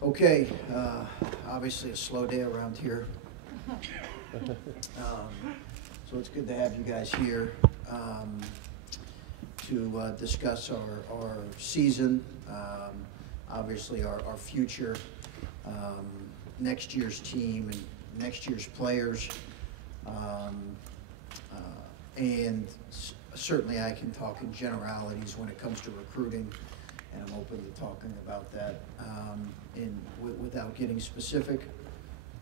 Okay, obviously a slow day around here. So it's good to have you guys here to discuss our season, obviously our future, next year's team and next year's players. And certainly I can talk in generalities when it comes to recruiting, and I'm open to talking about that without getting specific.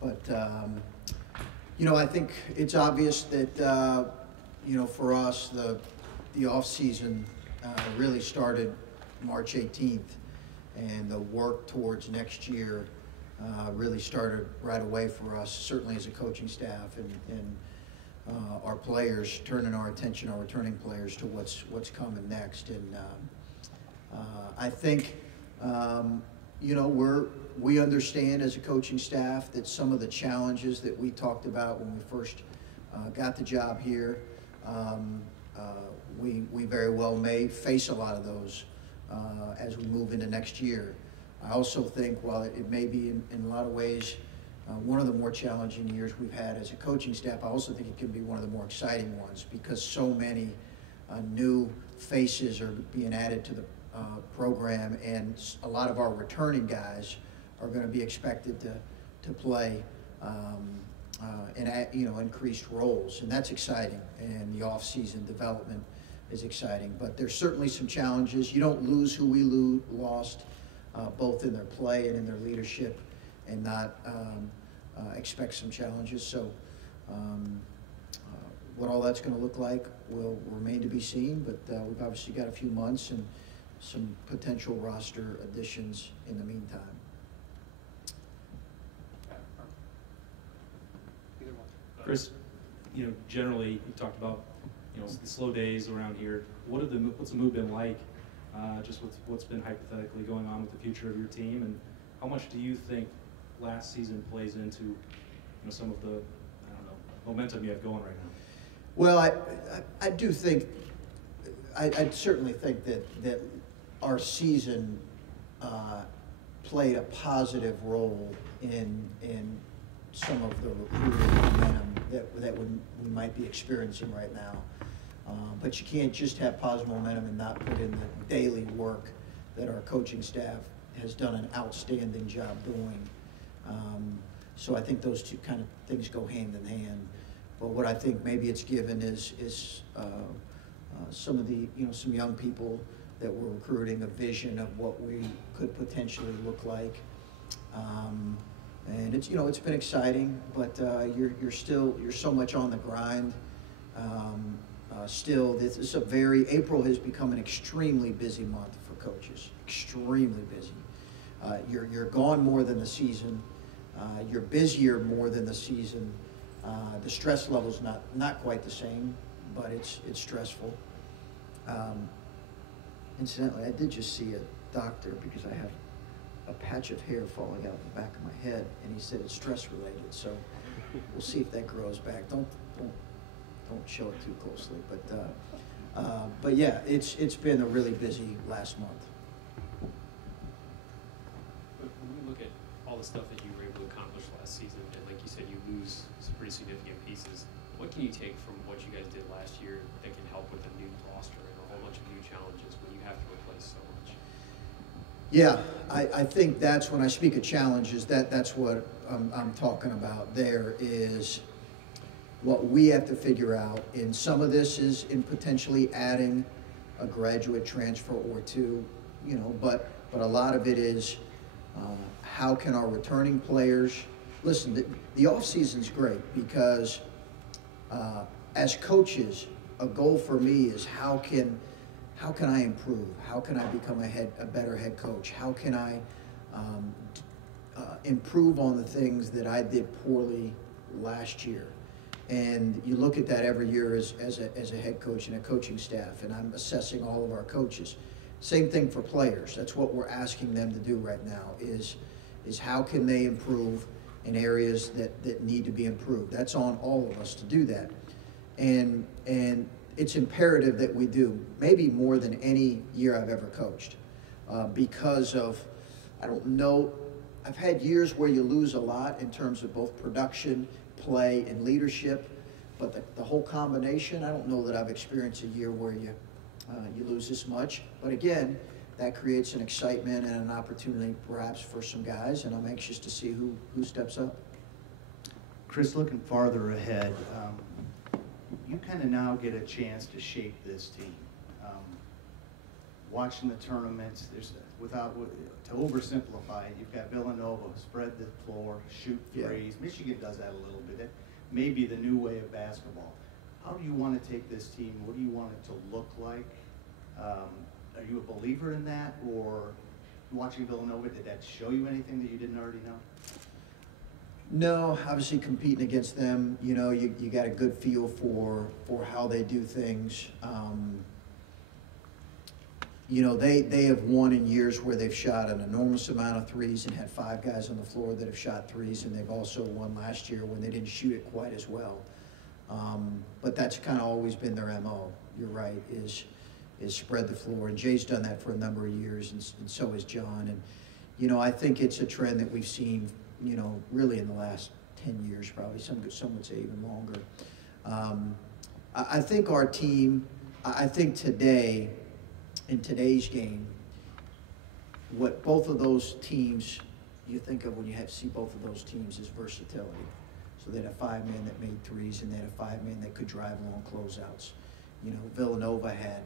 But, I think it's obvious that, for us, the off-season really started March 18th, and the work towards next year really started right away for us, certainly as a coaching staff and our players, turning our attention, our returning players, to what's coming next. And I think, we understand as a coaching staff that some of the challenges that we talked about when we first got the job here, we very well may face a lot of those as we move into next year. I also think, while it may be in a lot of ways one of the more challenging years we've had as a coaching staff, I also think it can be one of the more exciting ones, because so many new faces are being added to the program, and a lot of our returning guys are going to be expected to play increased roles, and that's exciting. And the off-season development is exciting, but there's certainly some challenges. You don't lose who we lost, both in their play and in their leadership, and not expect some challenges. So what all that's going to look like will remain to be seen, but we've obviously got a few months and some potential roster additions in the meantime. Chris, generally you talked about the slow days around here. What's the move been like, just with what's been hypothetically going on with the future of your team, and how much do you think last season plays into some of the momentum you have going right now? Well, I do think I certainly think that our season played a positive role in some of the recruiting momentum that we might be experiencing right now. But you can't just have positive momentum and not put in the daily work that our coaching staff has done an outstanding job doing. So I think those two kind of things go hand in hand. But what I think maybe it's given is some of the some young people that we're recruiting a vision of what we could potentially look like. And it's it's been exciting, but you're so much on the grind. Still, this is April has become an extremely busy month for coaches. Extremely busy. You're gone more than the season. You're busier more than the season. The stress level's not quite the same, but it's stressful. Incidentally, I did just see a doctor because I have a patch of hair falling out the back of my head, and he said it's stress related. So we'll see if that grows back. Don't show it too closely. But yeah, it's been a really busy last month. But when you look at all the stuff that you were able to accomplish last season, and like you said, you lose some pretty significant pieces, what can you take from what you guys did last year that can help with a new roster and a whole bunch of new challenges when you have to replace so much? Yeah, I think that's when I speak of challenges, that's what I'm talking about. There is what we have to figure out, and some of this is in potentially adding a graduate transfer or two, but a lot of it is how can our returning players listen. The off season's great because as coaches, a goal for me is how can I improve? How can I become a better head coach? How can I improve on the things that I did poorly last year? And you look at that every year as a head coach and a coaching staff, and I'm assessing all of our coaches. Same thing for players. That's what we're asking them to do right now is how can they improve in areas that need to be improved. That's on all of us to do that. And it's imperative that we do, maybe more than any year I've ever coached, because of, I don't know I've had years where you lose a lot in terms of both production, play, and leadership, but the whole combination, I don't know that I've experienced a year where you lose this much. But again, that creates an excitement and an opportunity perhaps for some guys, and I'm anxious to see who steps up. Chris, looking farther ahead, you kind of now get a chance to shape this team. Watching the tournaments, to oversimplify it, you've got Villanova, spread the floor, shoot threes. Yeah. Michigan does that a little bit. That may be the new way of basketball. How do you want to take this team? What do you want it to look like? Are you a believer in that, or watching Villanova, did that show you anything that you didn't already know? No, obviously competing against them, you know, you got a good feel for how they do things. You know, they have won in years where they've shot an enormous amount of threes and had 5 guys on the floor that have shot threes, and they've also won last year when they didn't shoot it quite as well. But that's kind of always been their MO. You're right, is spread the floor, and Jay's done that for a number of years, and so has John. And you know, I think it's a trend that we've seen, you know, really in the last 10 years, probably. Some would say even longer. I think our team, I think today, in today's game, what both of those teams, you think of when you see both of those teams, is versatility. So they had a 5 man that made threes, and they had a 5 man that could drive long closeouts. You know, Villanova had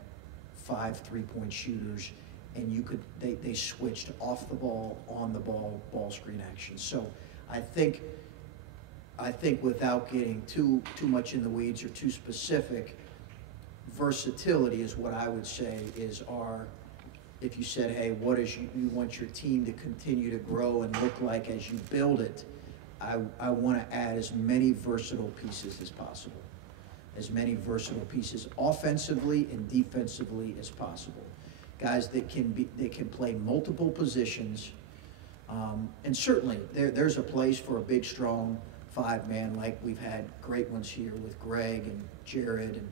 5 3-point shooters, and they switched off the ball, on the ball, ball screen action. So I think without getting too much in the weeds or too specific, versatility is what I would say is if you said, hey, what is you want your team to continue to grow and look like as you build it, I want to add as many versatile pieces as possible. As many versatile pieces offensively and defensively as possible. Guys that can play multiple positions, and certainly there's a place for a big, strong 5 man, like we've had great ones here with Greg and Jared and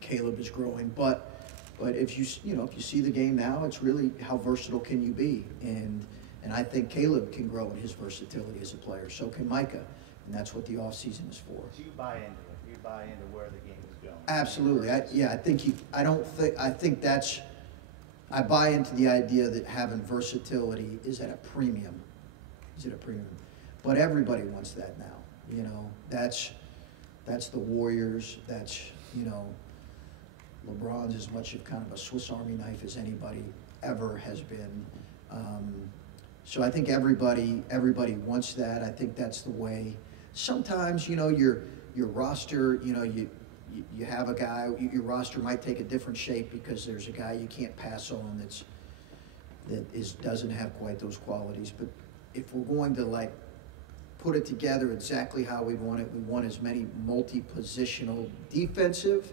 Caleb is growing. But if you see the game now, it's really how versatile can you be, and I think Caleb can grow in his versatility as a player. So can Micah, and that's what the offseason is for. So you buy into it. You buy into where the game is going. Absolutely. I buy into the idea that having versatility is at a premium. But everybody wants that now. You know, that's the Warriors. That's, you know, LeBron's as much of kind of a Swiss Army knife as anybody ever has been. So I think everybody wants that. I think that's the way. Sometimes, you know, your roster, you know, you have a guy, your roster might take a different shape because there's a guy you can't pass on that doesn't have quite those qualities. But if we're going to like put it together exactly how we want it, we want as many multi-positional defensive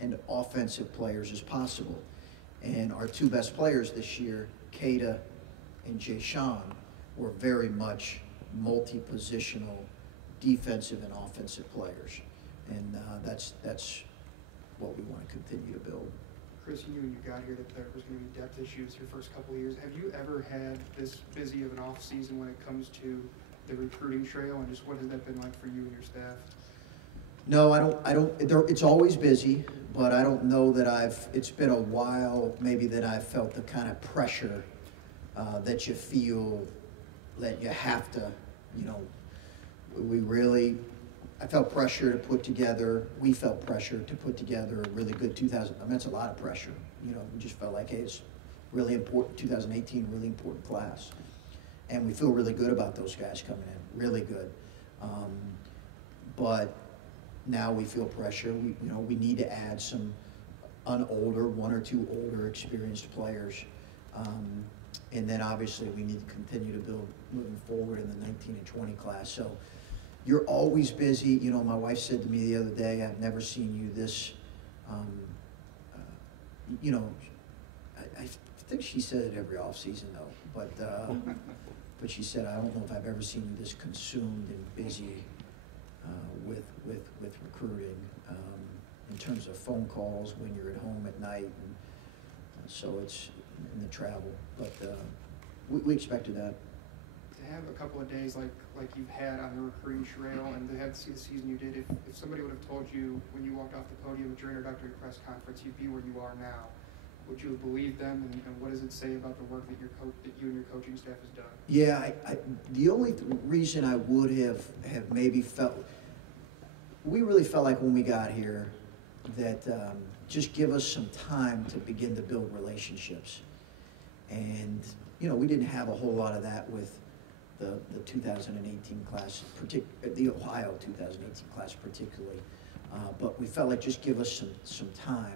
and offensive players as possible. And our 2 best players this year, Kada and Jay Sean, were very much multi-positional defensive and offensive players. And that's what we want to continue to build. Chris, you knew when you got here that there was going to be depth issues your first couple of years. Have you ever had this busy of an off season when it comes to the recruiting trail, and just what has that been like for you and your staff? No, I don't. It's always busy, but I don't know that it's been a while maybe that I've felt the kind of pressure that you feel that you have to, you know, I felt pressure to put together, we felt pressure to put together a really good 2000, I mean, that's a lot of pressure. You know, we just felt like, hey, it's really important, 2018, really important class. And we feel really good about those guys coming in, really good. But now we feel pressure. We need to add some 1 or 2 older experienced players. And then obviously we need to continue to build moving forward in the 19 and 20 class. So you're always busy. You know, my wife said to me the other day, I've never seen you this, you know, I think she said it every off season though, but she said, I don't know if I've ever seen you this consumed and busy with recruiting in terms of phone calls when you're at home at night. And so it's in the travel, but we expected that. To have a couple of days like you've had on the recruiting trail and to have to see the season you did, if somebody would have told you when you walked off the podium at your introductory press conference you'd be where you are now, would you have believed them, and what does it say about the work that that you and your coaching staff has done? Yeah, the only reason I would have maybe felt, we really felt like when we got here that just give us some time to begin to build relationships. And, you know, we didn't have a whole lot of that with the 2018 class, the Ohio 2018 class particularly. But we felt like just give us some time.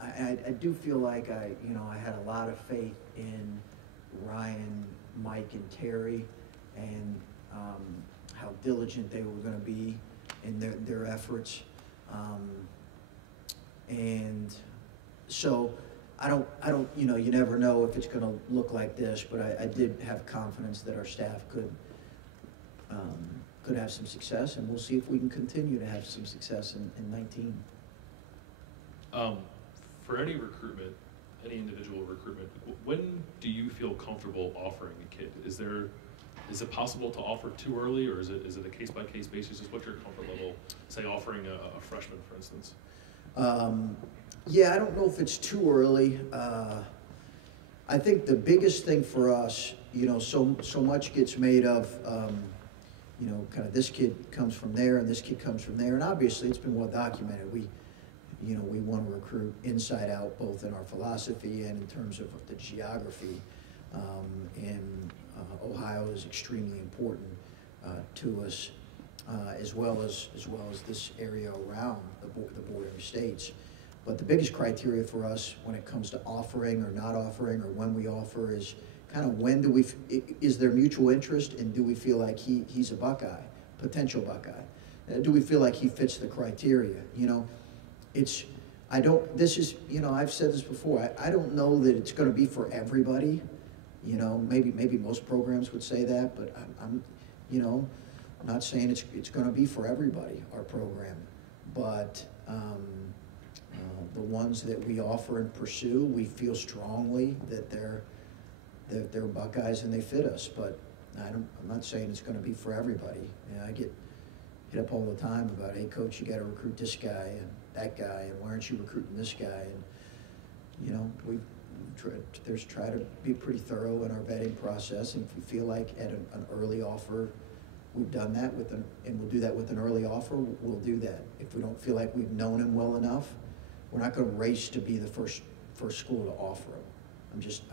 I do feel like I had a lot of faith in Ryan, Mike, and Terry, and how diligent they were going to be in their efforts. And so I don't, you never know if it's going to look like this, but I did have confidence that our staff could have some success, and we'll see if we can continue to have some success in 19. For any recruitment, any individual recruitment, when do you feel comfortable offering a kid? Is it possible to offer too early, or is it a case-by-case basis? Just what's your comfort level, say, offering a freshman, for instance? Yeah, I don't know if it's too early. I think the biggest thing for us, so much gets made of, kind of this kid comes from there and this kid comes from there, and obviously it's been well documented. We want to recruit inside out, both in our philosophy and in terms of the geography. And Ohio is extremely important to us, as well as this area around the bordering states. But the biggest criteria for us when it comes to offering or not offering, or when we offer, is kind of when is there mutual interest, and do we feel like he's a Buckeye, potential Buckeye? Do we feel like he fits the criteria? I've said this before, I don't know that it's going to be for everybody. Maybe most programs would say that, but I'm not saying it's going to be for everybody, our program. But the ones that we offer and pursue, we feel strongly that they're Buckeyes and they fit us. But I'm not saying it's going to be for everybody. I get hit up all the time about, hey, coach, you got to recruit this guy and that guy, and why aren't you recruiting this guy? And we try to be pretty thorough in our vetting process, and if we feel like at an early offer, we've done that and we'll do that with an early offer, we'll do that. If we don't feel like we've known him well enough, we're not going to race to be the first school to offer him.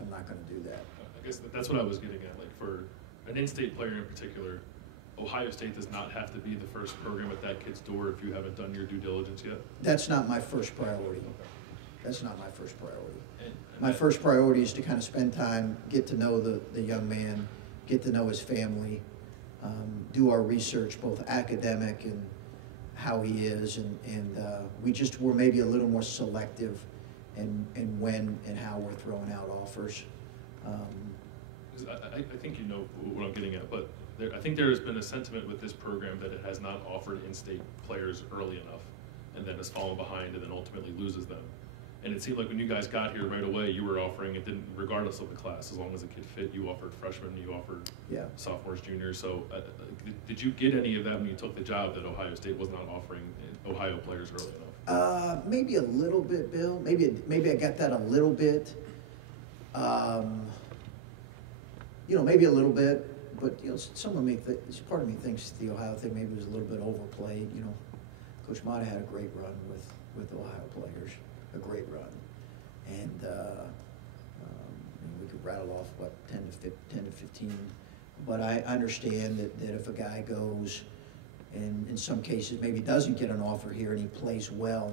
I'm not going to do that. I guess that's what I was getting at. Like, for an in-state player in particular, Ohio State does not have to be the first program at that kid's door if you haven't done your due diligence yet? That's not my first priority. That's not my first priority. And my first priority is to kind of spend time, get to know the young man, get to know his family, do our research, both academic and how he is, and we're maybe a little more selective in when and how we're throwing out offers. I think you know what I'm getting at, but I think there has been a sentiment with this program that it has not offered in-state players early enough, and then has fallen behind and then ultimately loses them. And it seemed like when you guys got here right away, you were offering, it didn't, regardless of the class, as long as the kid fit, you offered freshmen, you offered sophomores, juniors. So did you get any of that when you took the job, that Ohio State was not offering Ohio players early enough? Maybe a little bit, Bill. Maybe I got that a little bit. Maybe a little bit. But part of me thinks the Ohio thing maybe was a little bit overplayed. Coach Mata had a great run with Ohio players, a great run, and we could rattle off 10 to 15. But I understand that if a guy goes and in some cases maybe doesn't get an offer here and he plays well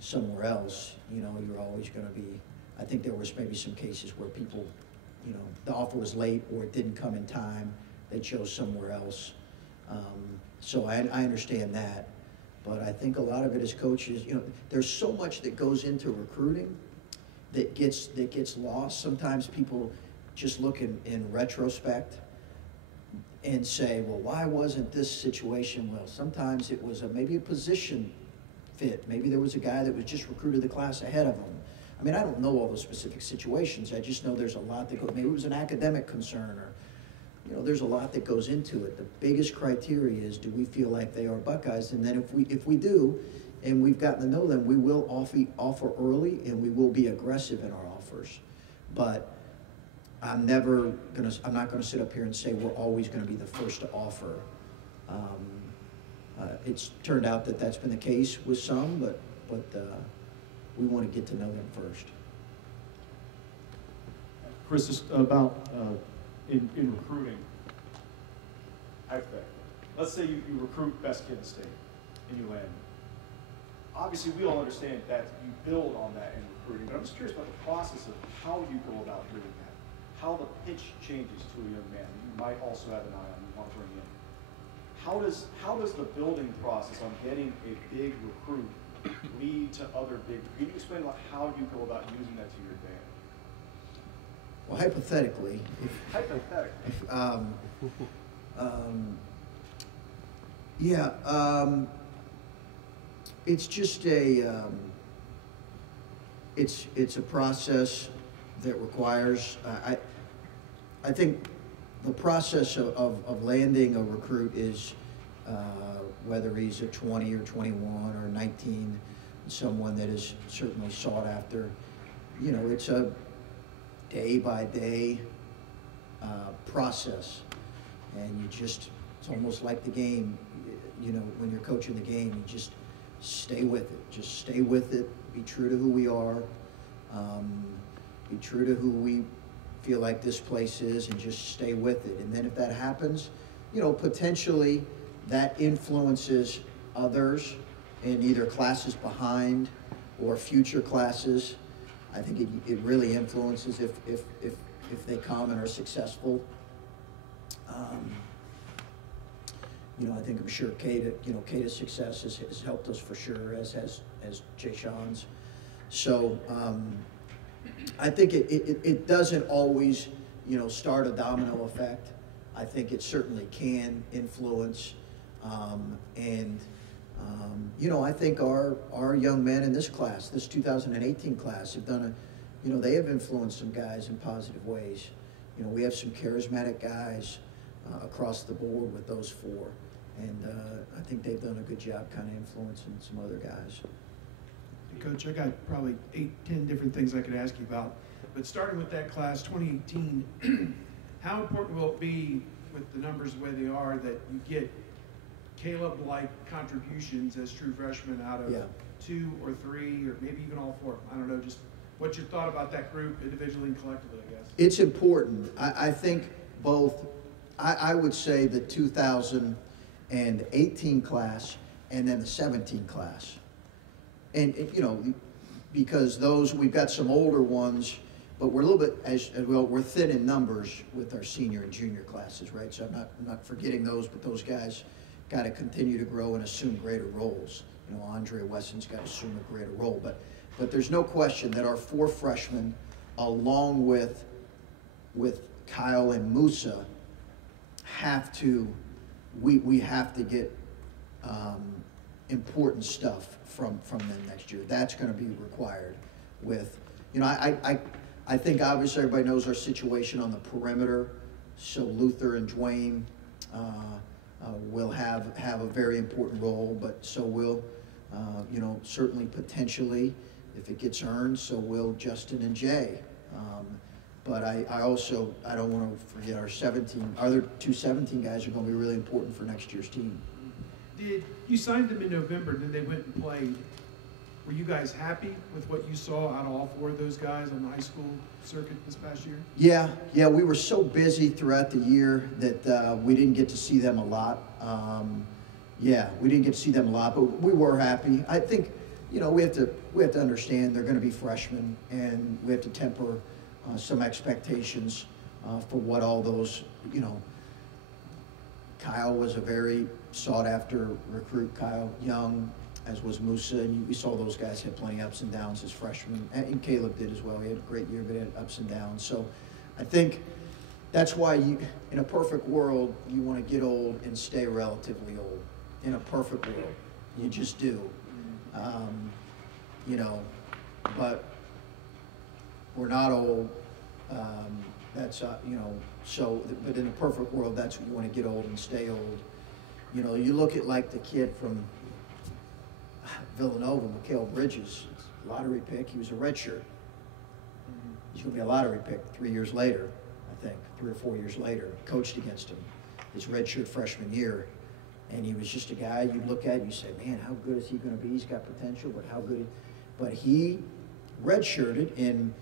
somewhere else, you're always going to be. I think there was maybe some cases where people, the offer was late or it didn't come in time. They chose somewhere else. So I understand that. But I think a lot of it is coaches, there's so much that goes into recruiting that gets lost. Sometimes people just look in retrospect and say, well, why wasn't this situation well? Sometimes it was maybe a position fit. Maybe there was a guy that was just recruited the class ahead of him. I mean, I don't know all the specific situations. I just know there's a lot that goes, maybe it was an academic concern, or, you know, there's a lot that goes into it. The biggest criteria is, do we feel like they are Buckeyes? And then if we do, and we've gotten to know them, we will offer early, and we will be aggressive in our offers. But I'm not gonna sit up here and say we're always gonna be the first to offer. It's turned out that that's been the case with some, but we want to get to know them first. Chris, just about in recruiting, let's say you recruit best kid in the state and you land him. Obviously, we all understand that you build on that in recruiting, but I'm just curious about the process of how you go about doing that, how the pitch changes to a young man that you might also have an eye on, you want to bring in. How does the building process on getting a big recruit lead to other big? Can you explain about how you go about using that to your advantage? Well, hypothetically, it's just it's a process that requires. I think the process of landing a recruit is whether he's a 20 or 21 or 19, someone that is certainly sought after. You know, it's a day-by-day process, and it's almost like the game. You know, when you're coaching the game, you just stay with it. Just stay with it. Be true to who we are. Be true to who we feel like this place is, and just stay with it. And then if that happens, you know, potentially that influences others in either classes behind or future classes. I think it really influences if they come and are successful. You know, I'm sure Kata's success has helped us for sure, as Jay Sean's. So I think it doesn't always, you know, start a domino effect. I think it certainly can influence, you know, I think our young men in this class, this 2018 class, have done they have influenced some guys in positive ways. You know, we have some charismatic guys across the board with those four, and I think they've done a good job kind of influencing some other guys. Coach, I got probably 8-10 different things I could ask you about, but starting with that class 2018, how important will it be with the numbers the way they are that you get Caleb-like contributions as true freshmen out of 2 or 3 or maybe even all 4? I don't know, just what's your thought about that group individually and collectively, I guess? It's important. I think both, I would say the 2018 class and then the 17 class. And you know, because we've got some older ones, but we're a little bit, as well, we're thin in numbers with our senior and junior classes, right? So I'm not forgetting those, but those guys got to continue to grow and assume greater roles. You know, Andre Wesson's got to assume a greater role, but there's no question that our 4 freshmen, along with Kyle and Musa, we have to get important stuff from them next year. That's going to be required. With, you know, I think obviously everybody knows our situation on the perimeter. So Luther and Dwayne will have a very important role, but so will, you know, certainly potentially, if it gets earned, so will Justin and Jay. But I don't want to forget our other 2 17 guys are going to be really important for next year's team. You signed them in November, then they went and played. Were you guys happy with what you saw out of all 4 of those guys on the high school circuit this past year? Yeah, we were so busy throughout the year that we didn't get to see them a lot. We didn't get to see them a lot, but we were happy. I think, you know, we have to understand they're going to be freshmen, and we have to temper some expectations for what all those, you know. Kyle was a very sought-after recruit. Kyle Young, as was Musa, and we saw those guys had plenty of ups and downs as freshmen, and Caleb did as well. He had a great year, but he had ups and downs. So I think that's why in a perfect world, you want to get old and stay relatively old. In a perfect world, you just do. You know, but we're not old. That's, you know, so, but in a perfect world, that's when you want to get old and stay old. You know, you look at like the kid from Villanova, Mikal Bridges, lottery pick, he was a redshirt. He's going to be a lottery pick 3 years later, I think, 3 or 4 years later. Coached against him his redshirt freshman year. And he was just a guy you'd look at and you say, man, how good is he going to be? He's got potential, but how good? But he redshirted, and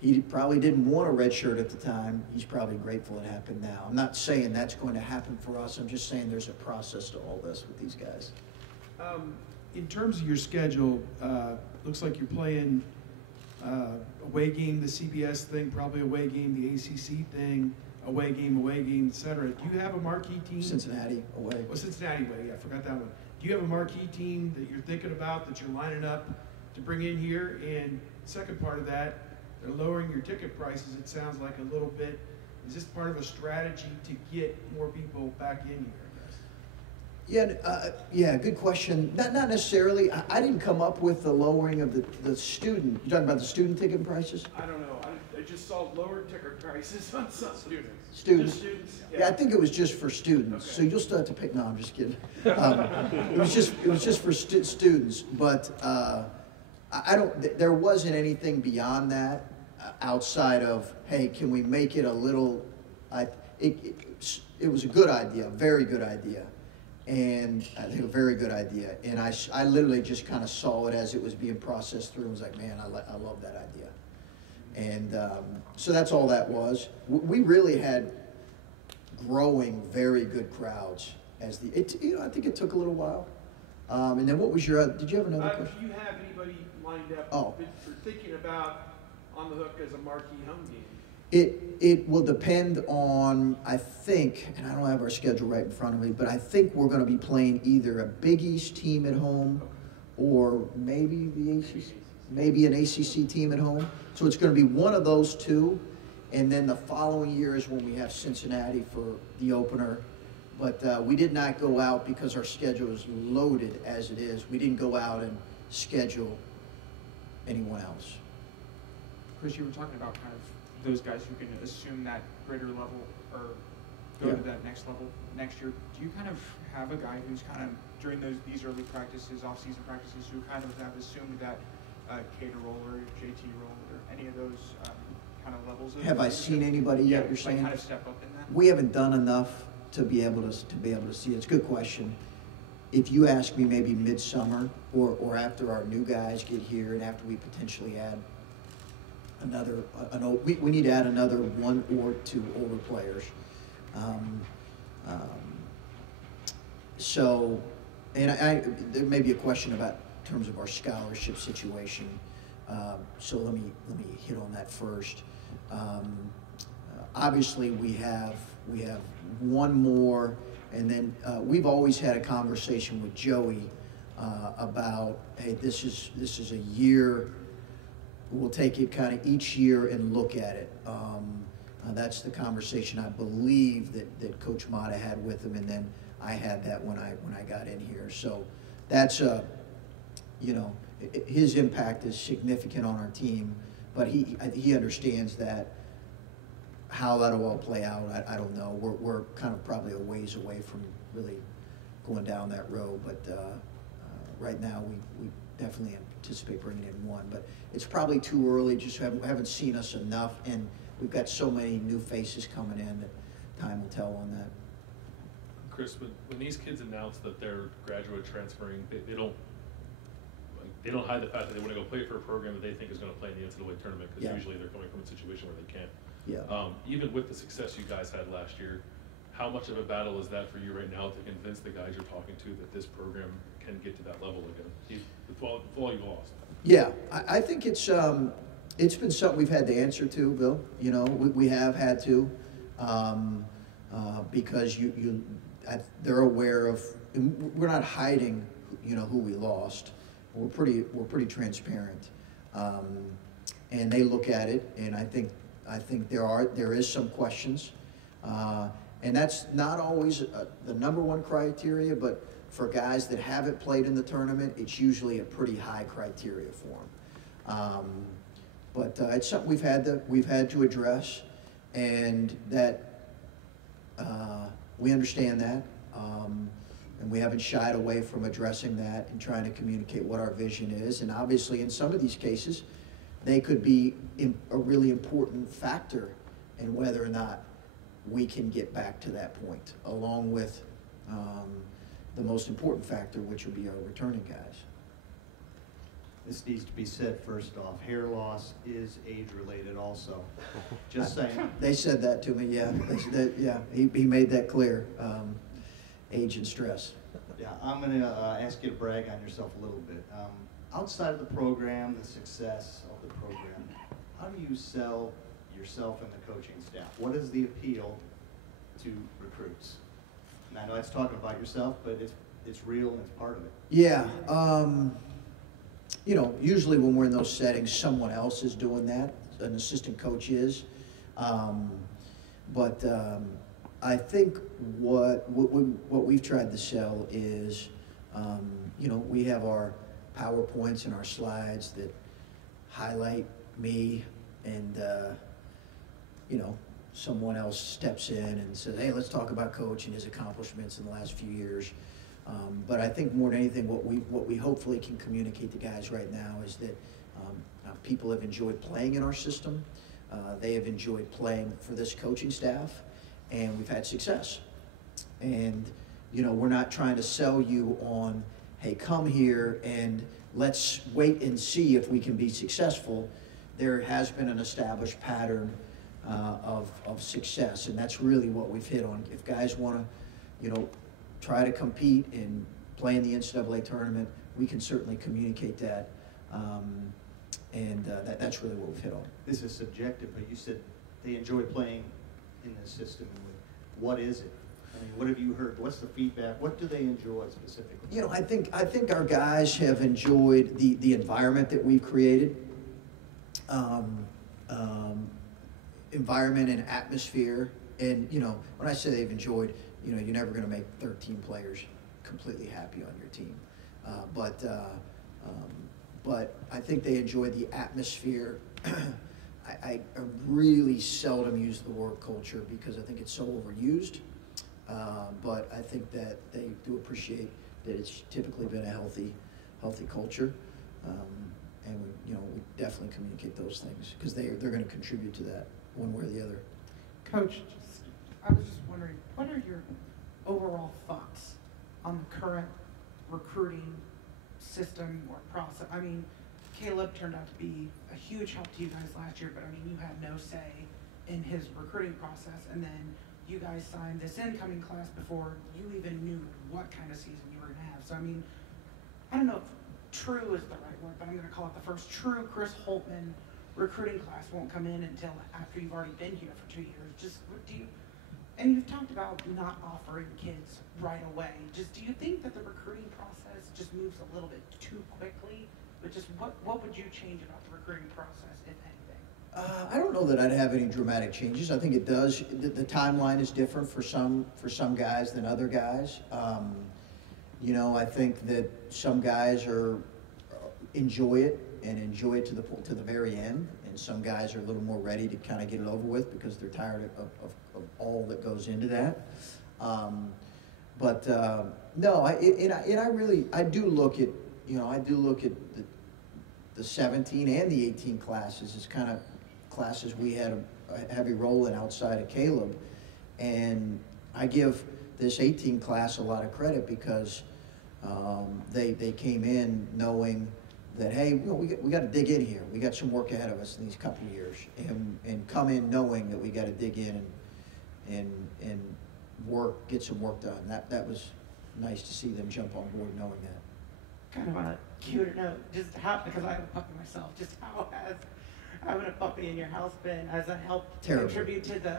he probably didn't want a redshirt at the time. He's probably grateful it happened now. I'm not saying that's going to happen for us. I'm just saying there's a process to all this with these guys. In terms of your schedule, looks like you're playing away game, the CBS thing, probably away game, the ACC thing, away game, et cetera. Do you have a marquee team? Cincinnati away. Well, Cincinnati away, yeah, I forgot that one. Do you have a marquee team that you're thinking about, that you're lining up to bring in here? And second part of that, they're lowering your ticket prices, it sounds like, a little bit. Is this part of a strategy to get more people back in here, I guess? Yeah, good question. Not necessarily. I didn't come up with the lowering of the student. You're talking about the student ticket prices? I don't know. I just saw lower ticket prices on some students. Students? Just students? Yeah, I think it was just for students. Okay. So you'll still have to pick. No, I'm just kidding. It was just for students. But I don't. There wasn't anything beyond that outside of, hey, can we make it a little? It was a good idea, a very good idea. And I think a very good idea. And I literally just kind of saw it as it was being processed through and was like, man, I love that idea. And so that's all that was. We really had growing very good crowds as I think it took a little while. And then what was did you have another question? Do you have anybody lined up Oh. that you're thinking about on the hook as a marquee home game? It will depend on, I think, and I don't have our schedule right in front of me, but I think we're going to be playing either a Big East team at home or maybe maybe an ACC team at home. So it's going to be one of those two, and then the following year is when we have Cincinnati for the opener. But we did not go out because our schedule is loaded as it is. We didn't go out and schedule anyone else. Chris, you were talking about kind of those guys who can assume that greater level or go to that next level next year. Do you kind of have a guy who's kind of during these early practices, off-season practices, who kind of have assumed that Cater role or JT role or any of those kind of levels? Have I seen anybody yet? You're saying kind of step up in that. We haven't done enough to be able to see it. It's a good question. If you ask me maybe midsummer or after our new guys get here and after we potentially add we need to add another 1 or 2 older players. So, and there may be a question about in terms of our scholarship situation. So let me hit on that first. Obviously, we have one more, and then we've always had a conversation with Joey about, hey, this is a year. We'll take it kind of each year and look at it. That's the conversation I believe that Coach Mata had with him, and then I had that when I got in here. So that's his impact is significant on our team, but he understands that. How that'll all play out, I don't know. We're kind of probably a ways away from really going down that road, but right now we definitely anticipate bringing in one, but it's probably too early. Just haven't seen us enough, and we've got so many new faces coming in that time will tell on that. Chris, when these kids announce that they're graduate transferring, they don't hide the fact that they want to go play for a program that they think is going to play in the NCAA tournament, because usually they're coming from a situation where they can't. Yeah. Even with the success you guys had last year, how much of a battle is that for you right now to convince the guys you're talking to that this program can get to that level again, with all you've lost? Yeah, I think it's been something we've had to answer to, Bill. We have had to, because they're aware of. We're not hiding, who we lost. We're pretty transparent, and they look at it, and I think there is some questions, and that's not always the number one criteria, but for guys that haven't played in the tournament, it's usually a pretty high criteria for them. But it's something we've had to address, and that we understand that, and we haven't shied away from addressing that and trying to communicate what our vision is. And obviously, in some of these cases, they could be a really important factor in whether or not we can get back to that point, along with the most important factor, which would be our returning guys. This needs to be said first off. Hair loss is age-related also. Just saying. They said that to me, yeah. He made that clear, age and stress. Yeah, I'm going to ask you to brag on yourself a little bit. Outside of the program, the success of the program, how do you sell yourself and the coaching staff? What is the appeal to recruits? And I know it's talking about yourself, but it's real and it's part of it. Yeah, you know, usually when we're in those settings, someone else is doing that. An assistant coach is. But I think what we've tried to sell is, you know, we have our PowerPoints and our slides that highlight me, and you know, someone else steps in and says, hey, let's talk about Coach and his accomplishments in the last few years. But I think more than anything, what we hopefully can communicate to guys right now is that people have enjoyed playing in our system. They have enjoyed playing for this coaching staff, and we've had success. And you know, we're not trying to sell you on, hey, come here and let's wait and see if we can be successful. There has been an established pattern of success, and that's really what we've hit on. If guys want to, you know, try to compete and play in the NCAA tournament, we can certainly communicate that, and that's really what we've hit on. This is subjective, but you said they enjoy playing in the system. What is it? I mean, what have you heard? What's the feedback? What do they enjoy specifically? You know, I think our guys have enjoyed the environment that we've created. Environment and atmosphere, and you know, when I say they've enjoyed, you know, you're never going to make 13 players completely happy on your team, but I think they enjoy the atmosphere. I really seldom use the word culture because I think it's so overused, but I think that they do appreciate that it's typically been a healthy culture, and we definitely communicate those things because they're going to contribute to that one way or the other. Coach, I was just wondering, what are your overall thoughts on the current recruiting system or process? I mean, Caleb turned out to be a huge help to you guys last year, but I mean, you had no say in his recruiting process, and then you guys signed this incoming class before you even knew what kind of season you were going to have. So I mean, I don't know if true is the right word, but I'm going to call it the first true Chris Holtmann recruiting class won't come in until after you've already been here for 2 years. Just what do you, and you've talked about not offering kids right away. Just do you think that the recruiting process just moves a little bit too quickly? But just what would you change about the recruiting process, if anything? I don't know that I'd have any dramatic changes. I think it does. The timeline is different for some guys than other guys. You know, I think that some guys enjoy it to the very end, and some guys are a little more ready to kind of get it over with because they're tired of all that goes into that. No, I do look at, you know, I do look at the 17 and the 18 classes as kind of classes we had a heavy role in outside of Caleb, and I give this 18 class a lot of credit because they came in knowing that, hey, you know, we got to dig in here. We got some work ahead of us in these couple of years, and come in knowing that we got to dig in and get some work done. That was nice to see them jump on board knowing that. Kind of on a cuter note, just how, because I have a puppy myself, just how has having a puppy in your house been? Has that helped contribute to the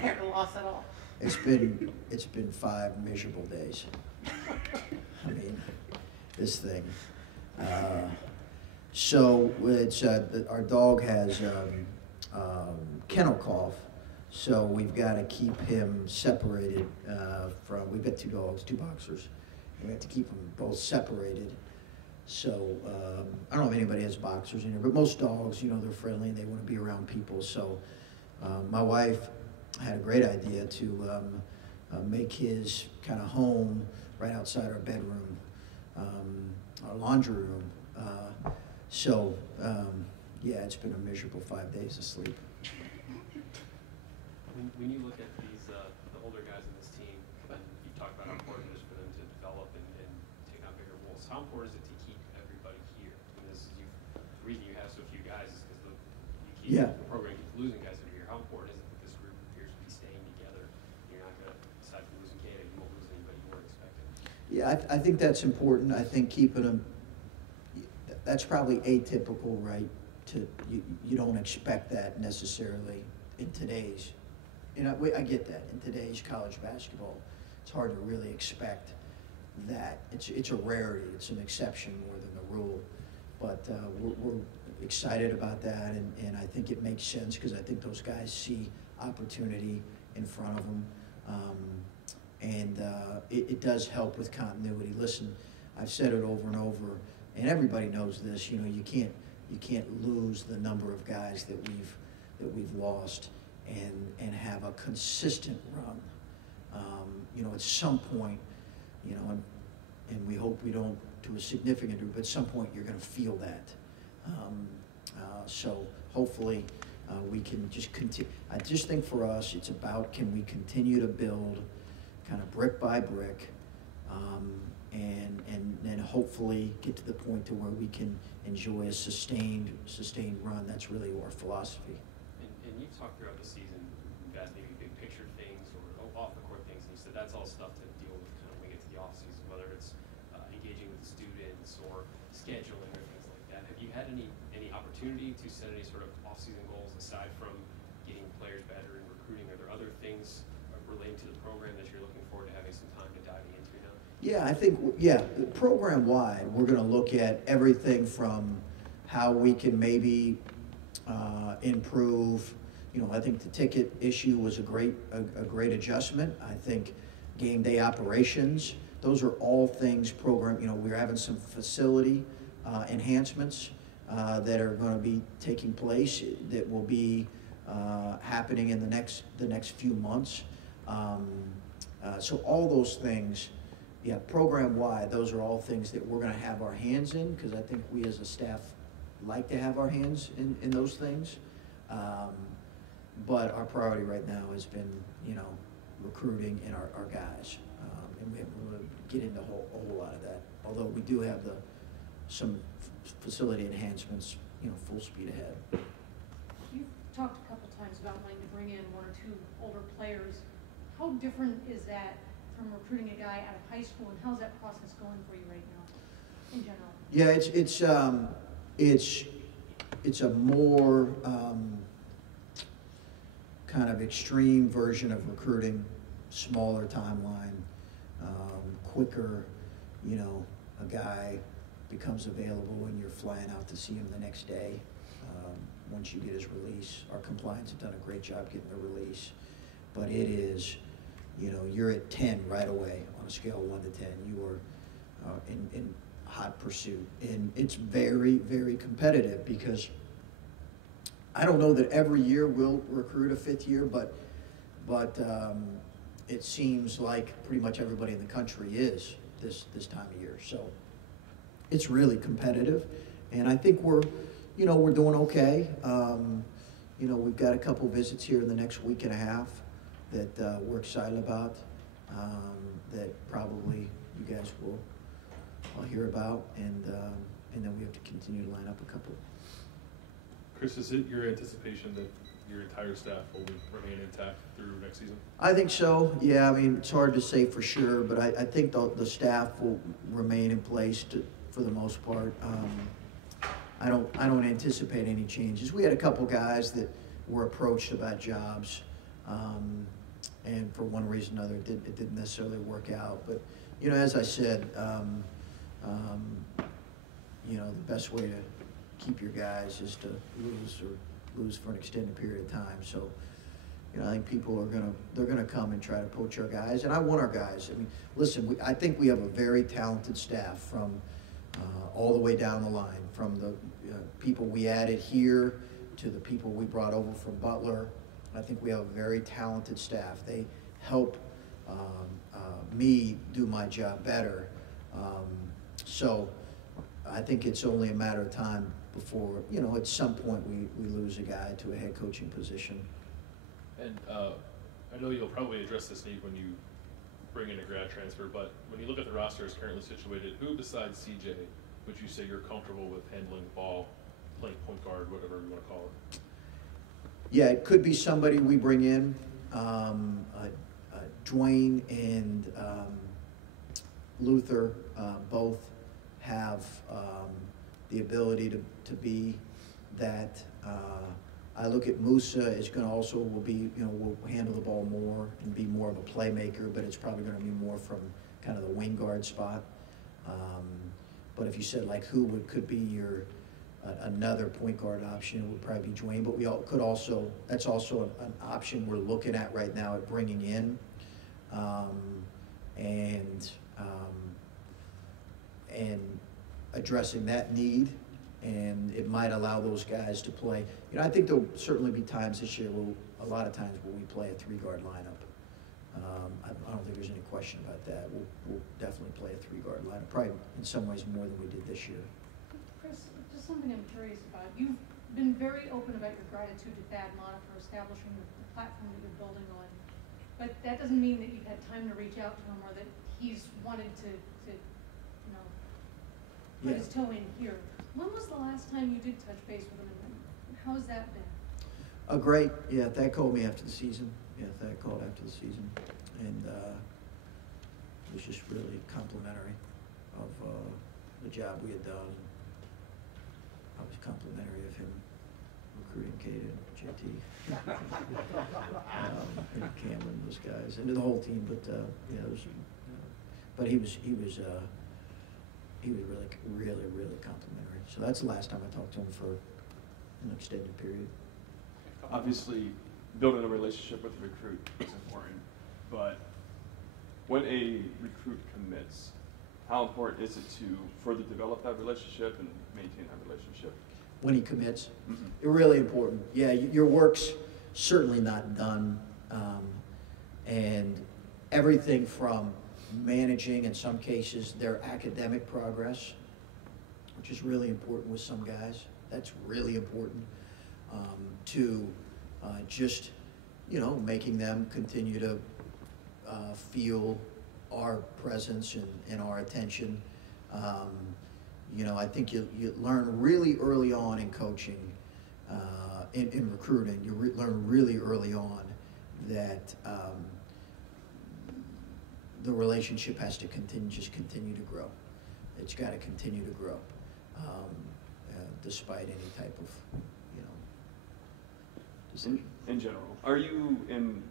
hair loss at all? It's been 5 miserable days. I mean, this thing. So it's our dog has kennel cough, so we've got to keep him separated from. We've got 2 dogs, 2 boxers. We have to keep them both separated So I don't know if anybody has boxers in here, but most dogs, you know, they're friendly and they want to be around people. So my wife had a great idea to make his kind of home right outside our bedroom, our laundry room. Yeah, it's been a miserable 5 days of sleep. When you look at these, the older guys in this team, and you talk about how important it is for them to develop and take on bigger roles, how important is it to keep everybody here? I mean, the reason you have so few guys is because the program keeps losing guys every year. How important is it that this group appears to be staying together? You're not going to, aside from losing Kata, you won't lose anybody you weren't expecting. Yeah, I think that's important. I think keeping them, that's probably atypical, right? You don't expect that necessarily in today's, I get that. In today's college basketball, it's hard to really expect that. It's a rarity. It's an exception more than the rule. But we're excited about that, and I think it makes sense because I think those guys see opportunity in front of them. It does help with continuity. Listen, I've said it over and over, and everybody knows this. You know, you can't lose the number of guys that we've lost and have a consistent run. At some point, and we hope we don't to a significant degree, but at some point you're going to feel that. So hopefully we can just continue. I just think for us, it's about, can we continue to build kind of brick by brick, and then hopefully get to the point to where we can enjoy a sustained run. That's really our philosophy. And you've talked throughout the season, you guys maybe big picture things or off the court things, and you said that's all stuff to deal with kind of when we get to the off season, whether it's engaging with the students or scheduling or things like that. Have you had any opportunity to set any sort of off season goals aside from getting players better and recruiting? Are there other things relating to the program that you're looking forward to having some time to diving into now? Yeah, I think, program-wide, we're going to look at everything from how we can maybe improve. I think the ticket issue was a great adjustment. I think game day operations, those are all things we're having some facility enhancements that are going to be taking place that will be happening in the next few months. So all those things, program-wide, those are all things that we're going to have our hands in, because I think we as a staff like to have our hands in those things. But our priority right now has been, recruiting and our guys. And we haven't really get into a whole lot of that. Although we do have some facility enhancements, full speed ahead. You've talked a couple times about wanting to bring in one or two older players. How different is that from recruiting a guy out of high school, and how's that process going for you right now, in general? Yeah, it's a more kind of extreme version of recruiting, smaller timeline, quicker. A guy becomes available and you're flying out to see him the next day. Once you get his release, our compliance have done a great job getting the release, but it is, you're at 10 right away on a scale of 1 to 10. You are in hot pursuit, and it's very, very competitive, because I don't know that every year we'll recruit a fifth year, but it seems like pretty much everybody in the country is this time of year. So it's really competitive, and I think we're doing okay. We've got a couple visits here in the next week and a half that we're excited about, that probably you guys will hear about, and then we have to continue to line up a couple. Chris, is it your anticipation that your entire staff will remain intact through next season? I think so. Yeah, I mean, it's hard to say for sure, but I think the staff will remain in place for the most part. I don't anticipate any changes. We had a couple guys that were approached about jobs, and for one reason or another, it didn't necessarily work out. But as I said, the best way to keep your guys is to lose for an extended period of time. So, I think people are gonna come and try to poach our guys, and I want our guys. I mean, listen, I think we have a very talented staff, from all the way down the line, from the people we added here to the people we brought over from Butler. I think we have a very talented staff. They help me do my job better. So I think it's only a matter of time before, at some point we lose a guy to a head coaching position. And I know you'll probably address this need when you bring in a grad transfer, but when you look at the roster as currently situated, who besides CJ would you say you're comfortable with handling the ball, playing point guard, whatever you want to call it? Yeah, it could be somebody we bring in. Dwayne and Luther both have the ability to be that. I look at Musa is going to also will handle the ball more and be more of a playmaker, but it's probably going to be more from kind of the wing guard spot. But if you said like who could be your another point guard option, it would probably be Dwayne. But that's also an option we're looking at right now at bringing in, and addressing that need. And it might allow those guys to play. I think there'll certainly be times this year a lot of times when we play a three-guard lineup. I don't think there's any question about that. We'll definitely play a three-guard lineup, probably in some ways more than we did this year. Chris, just something I'm curious about. You've been very open about your gratitude to Thad Matta for establishing the platform that you're building on. But that doesn't mean that you've had time to reach out to him or that he's wanted to put his toe in here. When was the last time you did touch base with him, and how's that been? Great. Yeah, Thad called me after the season. Thad called after the season, and it was just really complimentary of the job we had done. I was complimentary of him recruiting Kate and JT, and Cameron, those guys, and to the whole team. But but he was really complimentary. So that's the last time I talked to him for an extended period. Obviously, building a relationship with a recruit is important, but when a recruit commits, how important is it to further develop that relationship and maintain that relationship? When he commits, really important. Yeah, your work's certainly not done, and everything from managing, in some cases, their academic progress, which is really important with some guys. That's really important, to just, making them continue to feel our presence and our attention. I think you learn really early on in coaching, in recruiting, you learn really early on that the relationship has to continue to grow. It's got to continue to grow, despite any type of, decision. In general, are you in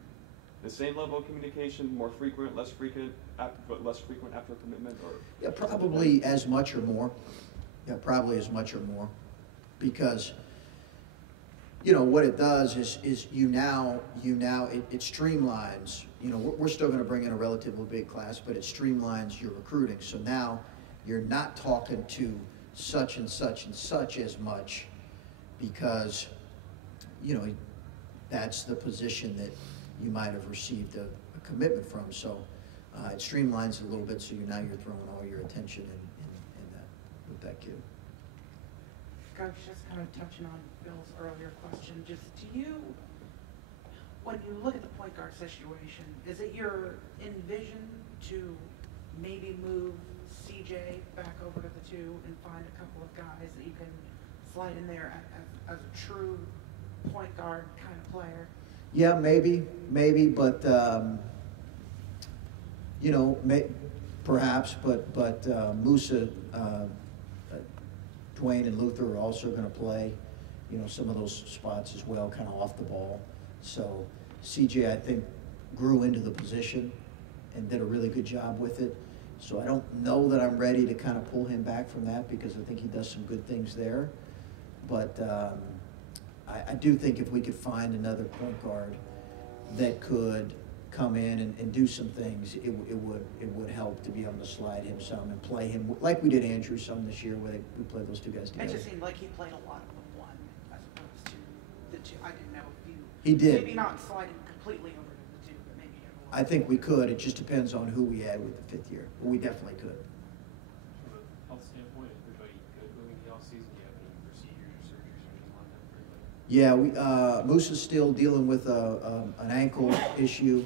the same level of communication, more frequent, less frequent, less frequent after commitment, or? Yeah, probably as much or more. Yeah, probably as much or more, because what it does is it streamlines. We're still going to bring in a relatively big class, but it streamlines your recruiting. So now you're not talking to such and such and such as much, because that's the position that you might have received a commitment from. So it streamlines it a little bit. So now you're throwing all your attention in that with that kid. Coach, just kind of touching on Bill's earlier question, when you look at the point guard situation, is it your envision to maybe move CJ back over to the 2 and find a couple of guys that you can slide in there as a true point guard kind of player? Yeah, maybe, but perhaps, but Musa, Dwayne and Luther are also going to play, some of those spots as well, kind of off the ball. So CJ, I think, grew into the position and did a really good job with it. So I don't know that I'm ready to kind of pull him back from that, because I think he does some good things there. But I do think if we could find another point guard that could come in and do some things, it would help to be able to slide him some and play him, like we did Andrew some this year, where we played those two guys It together. just seemed like he played a lot of the one as opposed to the two. I didn't know if you. He did. Maybe not sliding completely over to the two, but maybe. I think we could, it just depends on who we had with the fifth year, but we definitely could. From a health standpoint, is everybody good moving the offseason? Do you have any procedures or surgeries or anything like that for anybody? Yeah, Moose is still dealing with an ankle issue,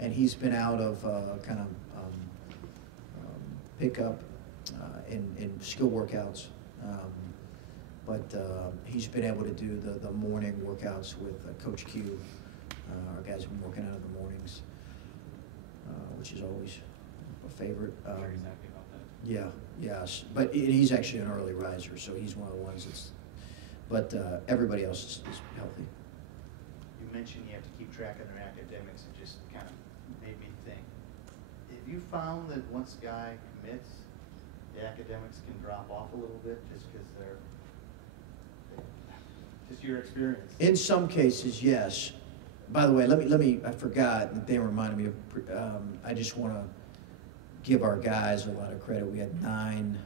and he's been out of pickup in skill workouts. But he's been able to do the morning workouts with Coach Q. Our guys have been working out in the mornings, which is always a favorite. Very happy about that. Yeah, yes, but he's actually an early riser, so he's one of the ones that's. But everybody else is healthy. You mentioned you have to keep track of their academics. It just kind of made me think. Have you found that once a guy commits, the academics can drop off a little bit just because just your experience? In some cases, yes. By the way, let me. I forgot. They reminded me of. I just want to give our guys a lot of credit. We had 9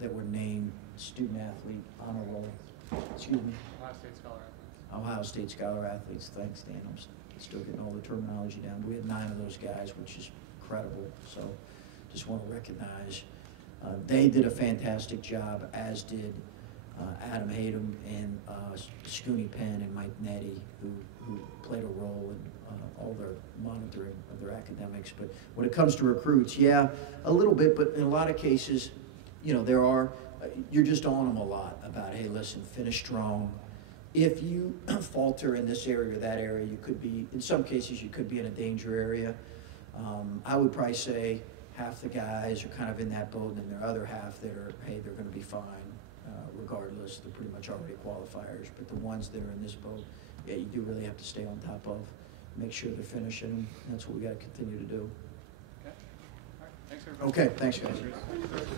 that were named student athlete honor roll. Excuse me. Ohio State Scholar Athletes. Ohio State Scholar Athletes. Thanks, Dan. I'm still getting all the terminology down. But we had 9 of those guys, which is incredible. So, just want to recognize. They did a fantastic job, as did Adam Hayden and Scooney Penn and Mike Nettie, who played a role in all their monitoring of their academics. But when it comes to recruits, yeah, a little bit, but in a lot of cases, there are, you're just on them a lot about, hey, listen, finish strong. If you falter in this area or that area, you could be, in some cases, you could be in a danger area. I would probably say half the guys are kind of in that boat, and then there are other half that are, hey, they're going to be fine. Regardless, they're pretty much already qualifiers. But the ones that are in this boat, yeah, you do really have to stay on top of, make sure they're finishing them. That's what we got to continue to do. Okay. All right. Thanks, everybody. Okay, thanks, guys.